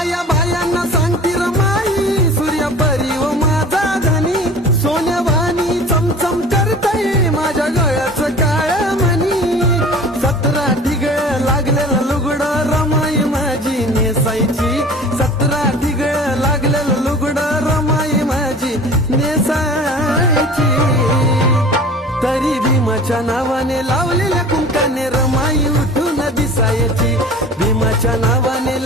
बाया बायांना सांगती रमाई सूर्य परी व माझा धनी सोन्यावानी चमचम करतय माझ्या गळ्याचं काळ मनी 17 ढिगळ लागलेलं लुगडं रमाई माझी नेसायची 17 ढिगळ लागलेलं लुगडं रमाई माझी नेसायची तरी भीमाच्या नावाने लावलेल्या कुंकाने रमाई उठून दिसायची भीमाच्या नावाने